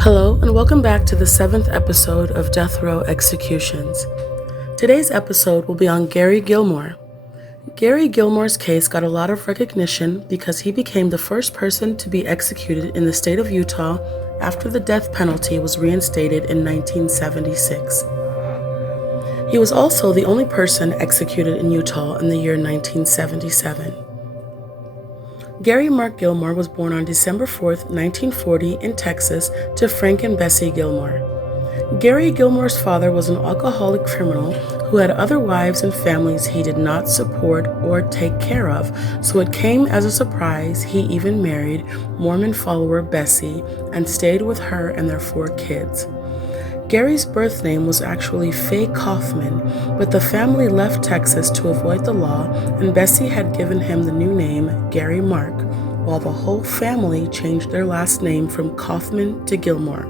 Hello, and welcome back to the 7th episode of Death Row Executions. Today's episode will be on Gary Gilmore. Gary Gilmore's case got a lot of recognition because he became the first person to be executed in the state of Utah after the death penalty was reinstated in 1976. He was also the only person executed in Utah in the year 1977. Gary Mark Gilmore was born on December 4, 1940 in Texas to Frank and Bessie Gilmore. Gary Gilmore's father was an alcoholic criminal who had other wives and families he did not support or take care of, so it came as a surprise he even married Mormon follower Bessie and stayed with her and their 4 kids. Gary's birth name was actually Faye Kaufman, but the family left Texas to avoid the law, and Bessie had given him the new name Gary Mark, while the whole family changed their last name from Kaufman to Gilmore.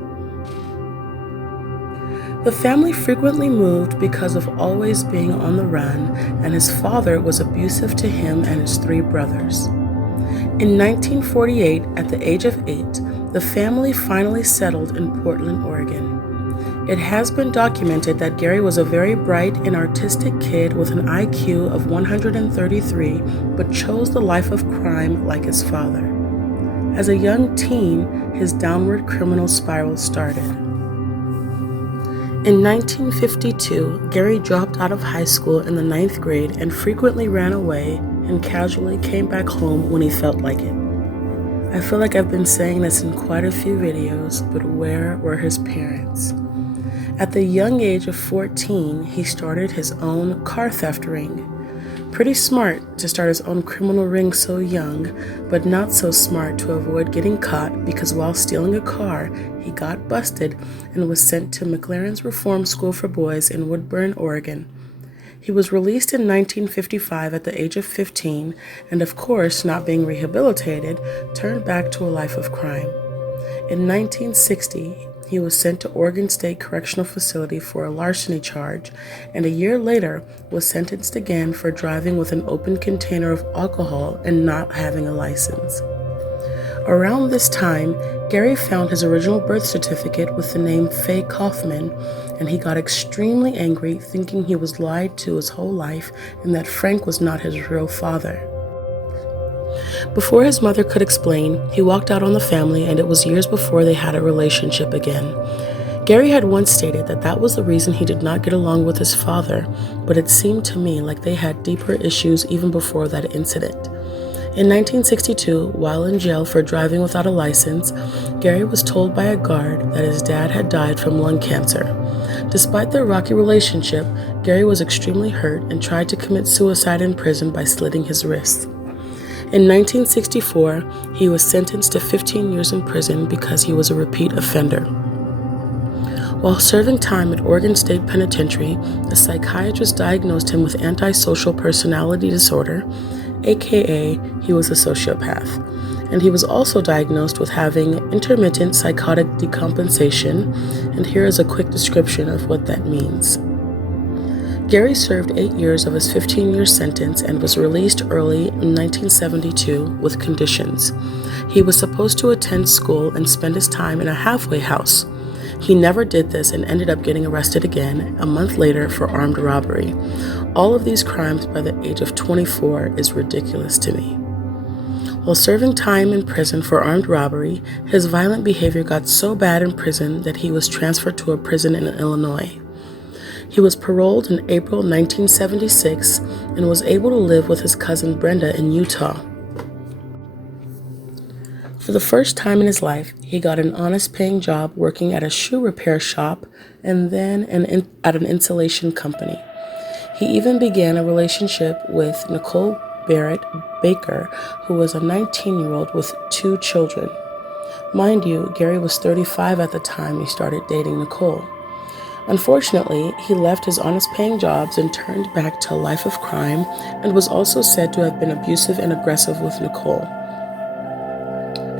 The family frequently moved because of always being on the run, and his father was abusive to him and his 3 brothers. In 1948, at the age of 8, the family finally settled in Portland, Oregon. It has been documented that Gary was a very bright and artistic kid with an IQ of 133, but chose the life of crime like his father. As a young teen, his downward criminal spiral started. In 1952, Gary dropped out of high school in the 9th grade and frequently ran away and casually came back home when he felt like it. I feel like I've been saying this in quite a few videos, but where were his parents? At the young age of 14, he started his own car theft ring. Pretty smart to start his own criminal ring so young, but not so smart to avoid getting caught because while stealing a car, he got busted and was sent to McLaren's Reform School for Boys in Woodburn, Oregon. He was released in 1955 at the age of 15, and of course, not being rehabilitated, turned back to a life of crime. In 1960, he was sent to Oregon State Correctional Facility for a larceny charge, and a year later was sentenced again for driving with an open container of alcohol and not having a license. Around this time, Gary found his original birth certificate with the name Faye Kaufman, and he got extremely angry, thinking he was lied to his whole life and that Frank was not his real father. Before his mother could explain, he walked out on the family, and it was years before they had a relationship again. Gary had once stated that was the reason he did not get along with his father, but it seemed to me like they had deeper issues even before that incident. In 1962, while in jail for driving without a license, Gary was told by a guard that his dad had died from lung cancer. Despite their rocky relationship, Gary was extremely hurt and tried to commit suicide in prison by slitting his wrists. In 1964, he was sentenced to 15 years in prison because he was a repeat offender. While serving time at Oregon State Penitentiary, a psychiatrist diagnosed him with antisocial personality disorder, aka he was a sociopath, and he was also diagnosed with having intermittent psychotic decompensation, and here is a quick description of what that means. Gary served 8 years of his 15-year sentence and was released early in 1972 with conditions. He was supposed to attend school and spend his time in a halfway house. He never did this and ended up getting arrested again a month later for armed robbery. All of these crimes by the age of 24 is ridiculous to me. While serving time in prison for armed robbery, his violent behavior got so bad in prison that he was transferred to a prison in Illinois. He was paroled in April 1976 and was able to live with his cousin Brenda in Utah. For the first time in his life, he got an honest-paying job working at a shoe repair shop and then at an insulation company. He even began a relationship with Nicole Barrett Baker, who was a 19-year-old with 2 children. Mind you, Gary was 35 at the time he started dating Nicole. Unfortunately, he left his honest-paying jobs and turned back to a life of crime and was also said to have been abusive and aggressive with Nicole.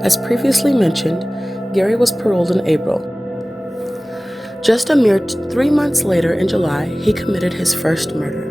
As previously mentioned, Gary was paroled in April. Just a mere 3 months later in July, he committed his first murder.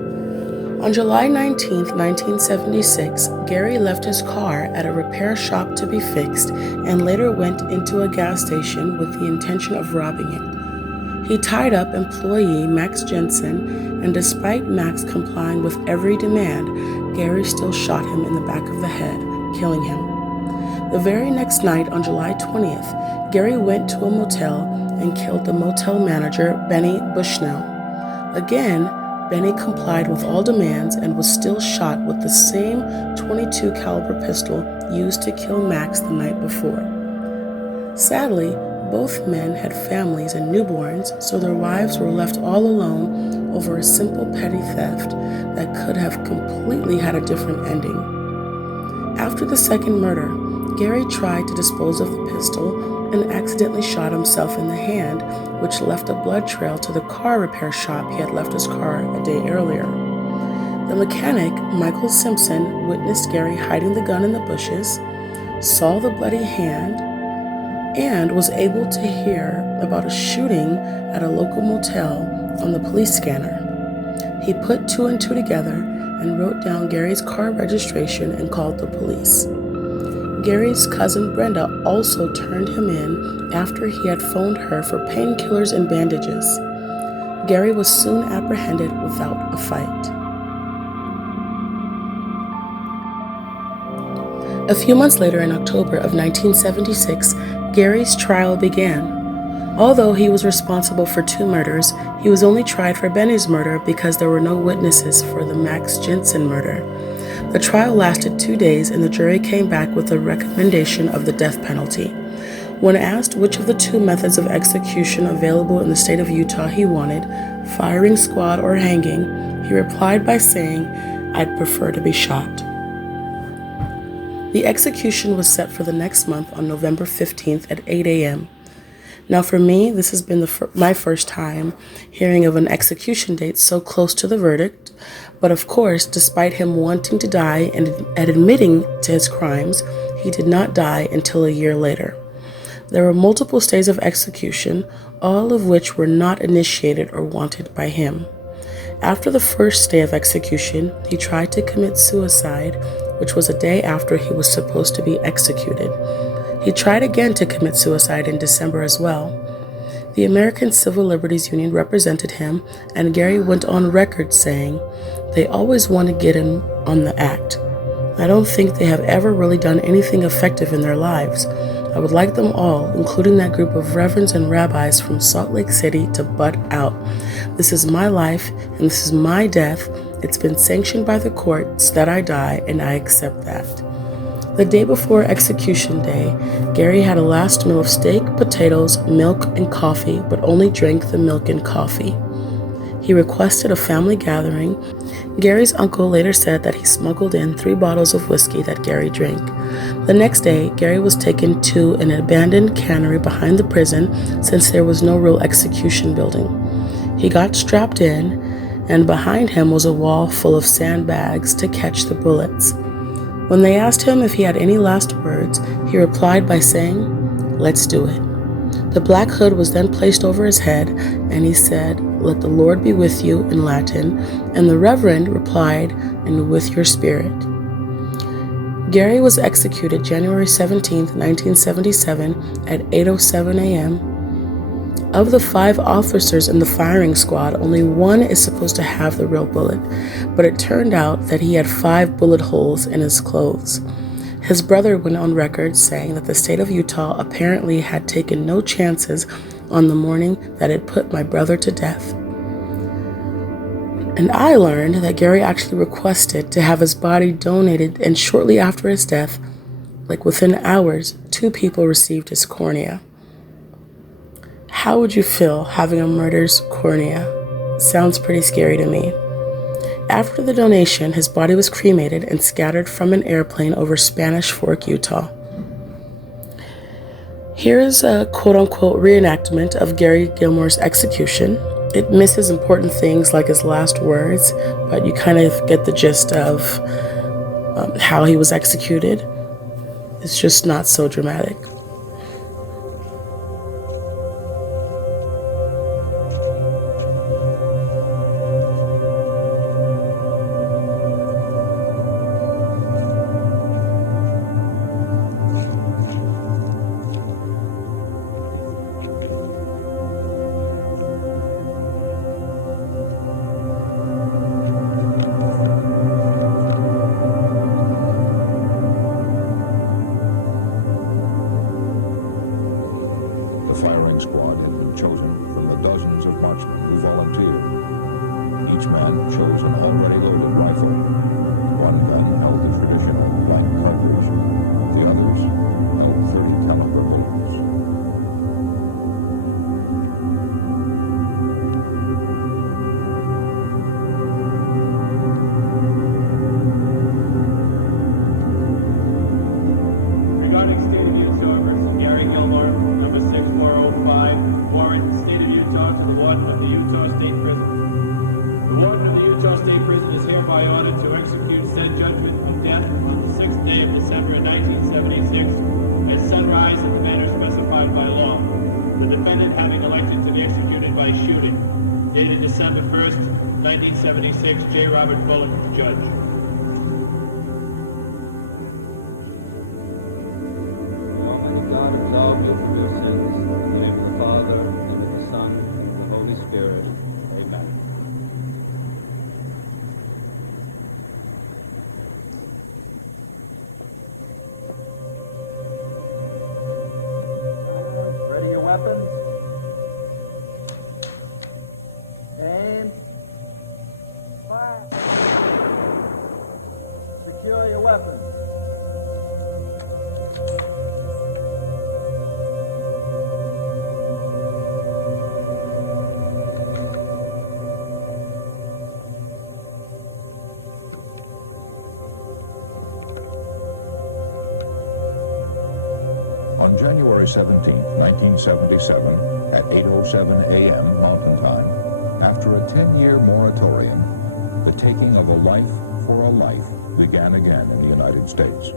On July 19, 1976, Gary left his car at a repair shop to be fixed and later went into a gas station with the intention of robbing it. He tied up employee Max Jensen, and despite Max complying with every demand, Gary still shot him in the back of the head, killing him. The very next night, on July 20th, Gary went to a motel and killed the motel manager, Benny Bushnell. Again, Benny complied with all demands and was still shot with the same .22 caliber pistol used to kill Max the night before. Sadly, both men had families and newborns, so their wives were left all alone over a simple petty theft that could have completely had a different ending. After the second murder, Gary tried to dispose of the pistol and accidentally shot himself in the hand, which left a blood trail to the car repair shop he had left his car a day earlier. The mechanic, Michael Simpson, witnessed Gary hiding the gun in the bushes, saw the bloody hand, and was able to hear about a shooting at a local motel on the police scanner. He put two and two together and wrote down Gary's car registration and called the police. Gary's cousin Brenda also turned him in after he had phoned her for painkillers and bandages. Gary was soon apprehended without a fight. A few months later, in October of 1976, Gary's trial began. Although he was responsible for two murders, he was only tried for Benny's murder because there were no witnesses for the Max Jensen murder. The trial lasted 2 days and the jury came back with a recommendation of the death penalty. When asked which of the two methods of execution available in the state of Utah he wanted, firing squad or hanging, he replied by saying, "I'd prefer to be shot." The execution was set for the next month on November 15th at 8 a.m. Now for me, this has been my first time hearing of an execution date so close to the verdict, but of course, despite him wanting to die and admitting to his crimes, he did not die until a year later. There were multiple stays of execution, all of which were not initiated or wanted by him. After the first stay of execution, he tried to commit suicide, which was a day after he was supposed to be executed. He tried again to commit suicide in December as well. The American Civil Liberties Union represented him, and Gary went on record saying, "They always want to get him on the act. I don't think they have ever really done anything effective in their lives. I would like them all, including that group of reverends and rabbis from Salt Lake City, to butt out. This is my life, and this is my death. It's been sanctioned by the courts that I die, and I accept that." The day before execution day, Gary had a last meal of steak, potatoes, milk, and coffee, but only drank the milk and coffee. He requested a family gathering. Gary's uncle later said that he smuggled in 3 bottles of whiskey that Gary drank. The next day, Gary was taken to an abandoned cannery behind the prison since there was no real execution building. He got strapped in, and behind him was a wall full of sandbags to catch the bullets. When they asked him if he had any last words, he replied by saying, "Let's do it." The black hood was then placed over his head, and he said, "Let the Lord be with you," in Latin, and the Reverend replied, "And with your spirit." Gary was executed January 17, 1977 at 8:07 a.m. Of the 5 officers in the firing squad, only one is supposed to have the real bullet, but it turned out that he had 5 bullet holes in his clothes. His brother went on record saying that the state of Utah apparently had taken no chances on the morning that it put my brother to death. And I learned that Gary actually requested to have his body donated, and shortly after his death, like within hours, 2 people received his cornea. How would you feel having a murderer's cornea? Sounds pretty scary to me. After the donation, his body was cremated and scattered from an airplane over Spanish Fork, Utah. Here is a quote-unquote reenactment of Gary Gilmore's execution. It misses important things like his last words, but you kind of get the gist of how he was executed. It's just not so dramatic. marksmen who volunteered. Each man chose an already loaded rifle. One gun held the traditional blank cartridge. The others held 30 caliber bullets. Regarding State of Utah versus Gary Gilmore, number 6405, warrant, State of Utah to the Warden of the Utah State Prison. The Warden of the Utah State Prison is hereby ordered to execute said judgment of death on the 6th day of December 1976 at sunrise in the manner specified by law. The defendant having elected to be executed by shooting. Dated December 1st, 1976, J. Robert Bullock, Judge. God absolve you from your sins. In the name of the Father, and of the Son, and of the Holy Spirit. Amen. Ready your weapons. Aim. Fire. Secure your weapons. On January 17, 1977, at 8:07 a.m. Mountain Time, after a 10-year moratorium, the taking of a life for a life began again in the United States.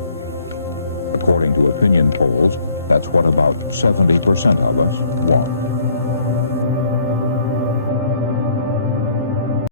According to opinion polls, that's what about 70% of us want.